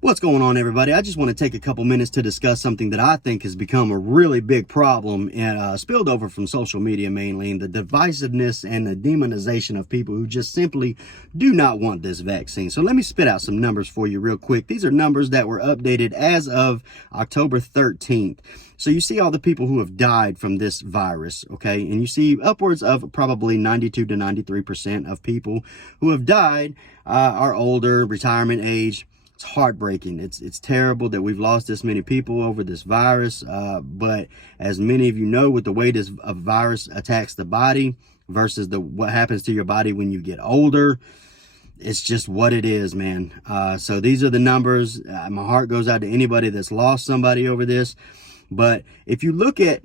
What's going on, everybody? I just want to take a couple minutes to discuss something that I think has become a really big problem and spilled over from social media mainly, and the divisiveness and the demonization of people who just simply do not want this vaccine. So let me spit out some numbers for you real quick. These are numbers that were updated as of October 13th. So you see all the people who have died from this virus, okay? And you see upwards of probably 92 to 93% of people who have died are older, retirement age. It's heartbreaking. It's terrible that we've lost this many people over this virus. But as many of you know, with the way this virus attacks the body versus what happens to your body when you get older, it's just what it is, man. So these are the numbers. My heart goes out to anybody that's lost somebody over this. But if you look at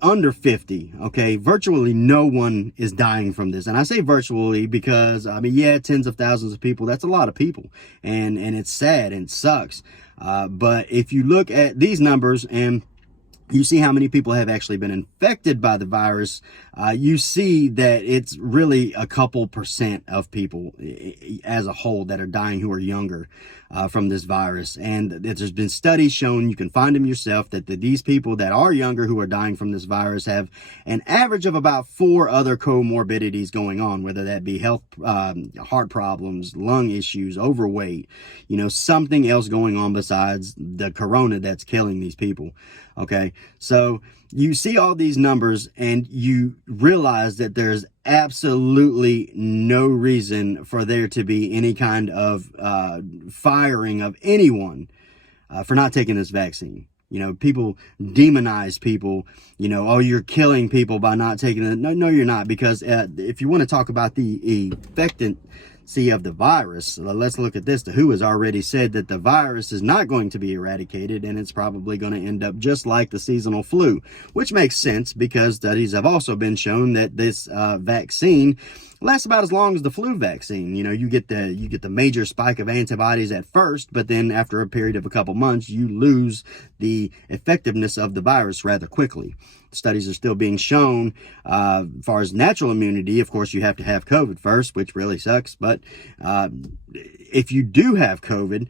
under 50, okay, virtually no one is dying from this. And I say virtually because, I mean, yeah, tens of thousands of people, that's a lot of people. And it's sad and it sucks. But if you look at these numbers and you see how many people have actually been infected by the virus, you see that it's really a couple percent of people as a whole that are dying who are younger from this virus. And there's been studies shown, you can find them yourself, that these people that are younger who are dying from this virus have an average of about 4 other comorbidities going on, whether that be health, heart problems, lung issues, overweight, something else going on besides the corona that's killing these people. Okay, so you see all these numbers and you realize that there's absolutely no reason for there to be any kind of firing of anyone for not taking this vaccine. People demonize people, oh, you're killing people by not taking it. No, you're not, because if you want to talk about the effectiveness of the virus, let's look at this. The WHO has already said that the virus is not going to be eradicated, and it's probably going to end up just like the seasonal flu, which makes sense because studies have also been shown that this vaccine lasts about as long as the flu vaccine. You get the major spike of antibodies at first, but then after a period of a couple months, you lose the effectiveness of the virus rather quickly. Studies are still being shown. As far as natural immunity, of course, you have to have COVID first, which really sucks. But if you do have COVID,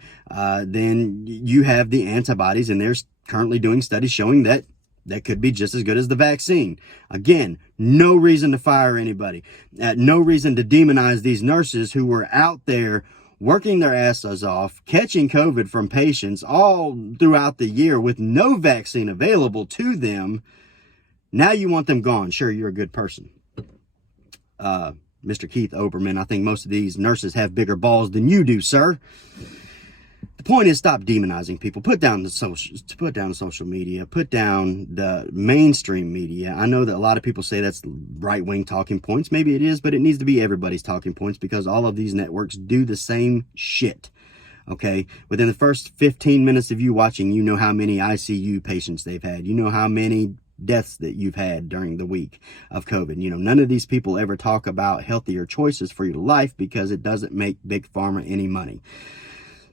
then you have the antibodies, and they're currently doing studies showing that could be just as good as the vaccine. Again, no reason to fire anybody. No reason to demonize these nurses who were out there working their asses off, catching COVID from patients all throughout the year with no vaccine available to them. Now you want them gone. Sure, you're a good person. Mr. Keith Oberman, I think most of these nurses have bigger balls than you do, sir. The point is, stop demonizing people. Put down the social media. Put down the mainstream media. I know that a lot of people say that's right-wing talking points. Maybe it is, but it needs to be everybody's talking points because all of these networks do the same shit. Okay, within the first 15 minutes of you watching, you know how many ICU patients they've had. You know how many deaths that you've had during the week of COVID. None of these people ever talk about healthier choices for your life because it doesn't make Big Pharma any money.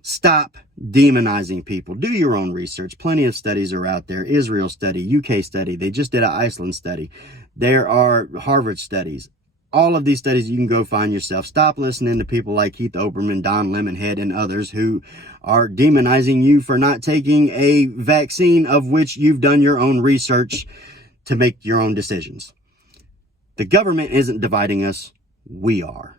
Stop demonizing people. Do your own research. Plenty of studies are out there. Israel study, UK study. They just did an Iceland study. There are Harvard studies. All of these studies you can go find yourself. Stop listening to people like Keith Oberman, Don Lemonhead, and others who are demonizing you for not taking a vaccine of which you've done your own research to make your own decisions. The government isn't dividing us. We are.